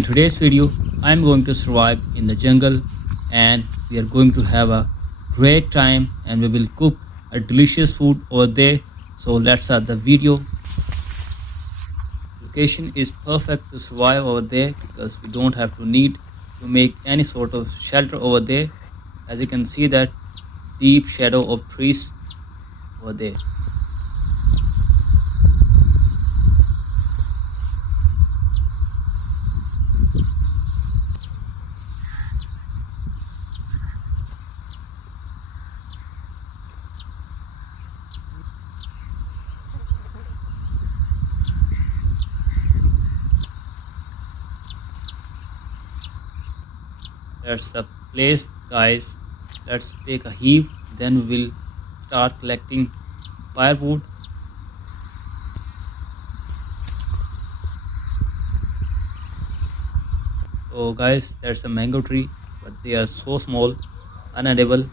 In today's video, I am going to survive in the jungle and we are going to have a great time and we will cook a delicious food over there. So let's start the video. Location is perfect to survive over there because we don't have to need to make any sort of shelter over there. As you can see that deep shadow of trees over there. That's the place, guys. Let's take a heave, then we will start collecting firewood. So guys, that's a mango tree, but they are so small, unedible.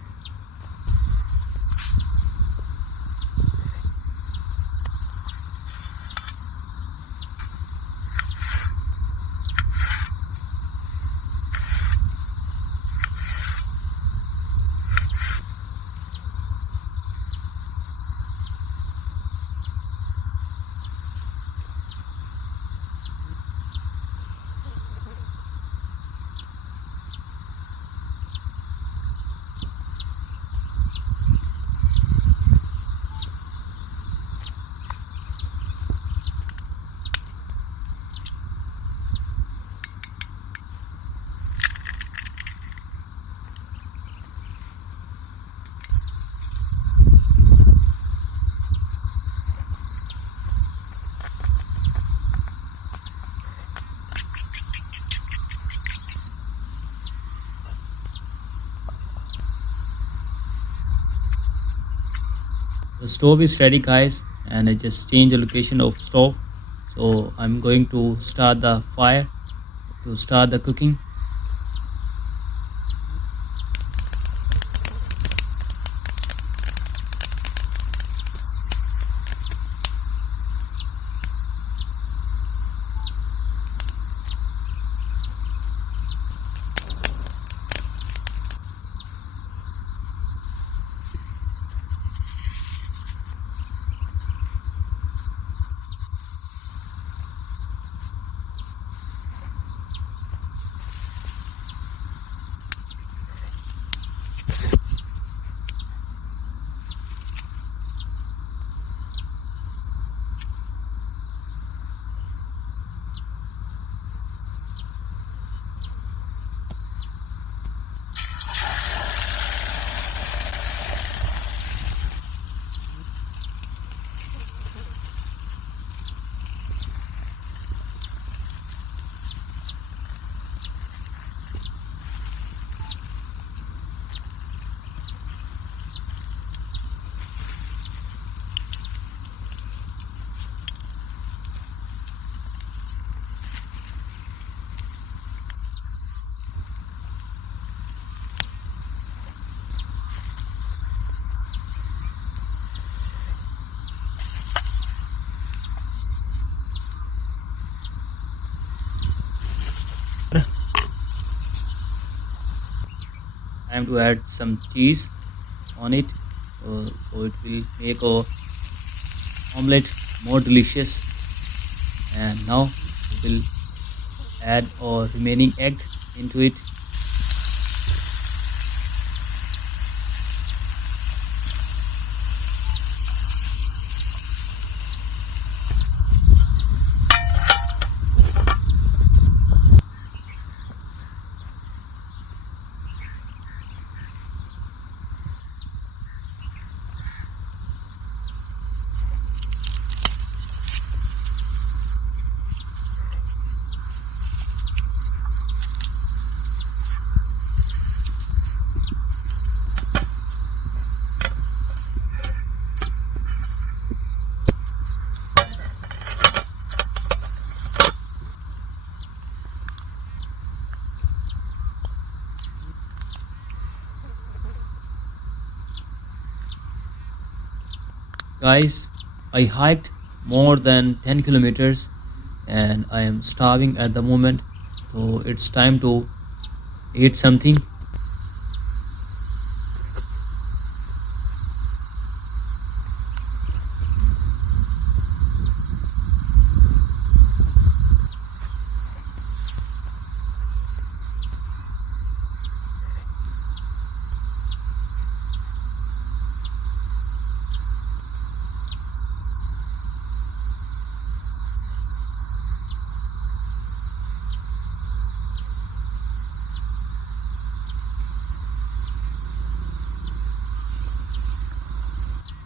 The stove is ready, guys, and I just changed the location of stove. So I'm going to start the fire to start the cooking. I am to add some cheese on it, so it will make our omelette more delicious. And now we will add our remaining egg into it. Guys, I hiked more than 10 kilometers and I am starving at the moment. So it's time to eat something.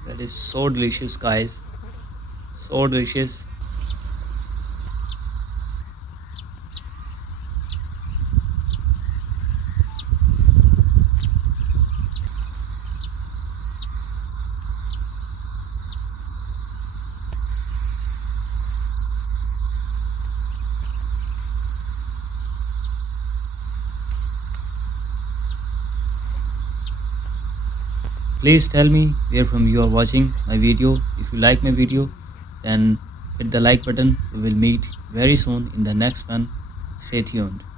That is so delicious, guys. So delicious. Please tell me where from you are watching my video. If you like my video, then hit the like button. We will meet very soon in the next one. Stay tuned.